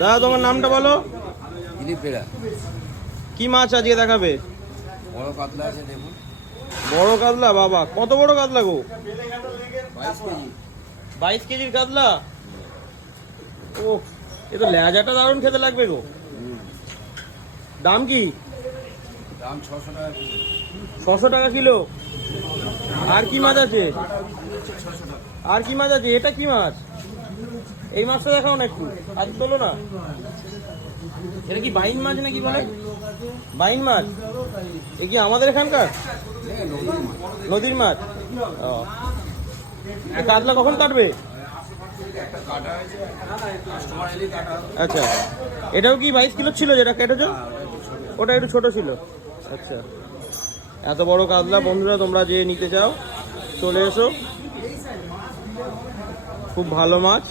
দাদা তোমার নামটা বলো। দিলীপ বেড়া। কি মাছ আজকে দেখাবে? বড় কাতলা আছে দেখুন। বড় কাতলা, বাবা কত বড় কাতলা গো? 22 কেজি। 22 কেজির কাতলা। ও, এ তো লেজাটা দারুণ খেতে লাগবে গো। দাম কি? দাম 600 টাকা কিলো। 600 টাকা কিলো। আর কি মাছ আছে? আর কি মাছ আছে? এটা কি মাছ? এই মাছটা দেখাও না একটু, আর তোলো না। এটা কি বাইন মাছ নাকি বলে? বাইন মাছ। এ কি আমাদের এখানকার নদীর মাছ? ও, কাতলা কখন কাটবে? আচ্ছা, এটাও কি 22 কিলো ছিল যেটা কেটেছো? ওটা একটু ছোট ছিল। আচ্ছা, এত বড় কাতলা বন্ধুরা, তোমরা যে নিতে চাও চলে এসো, খুব ভালো মাছ।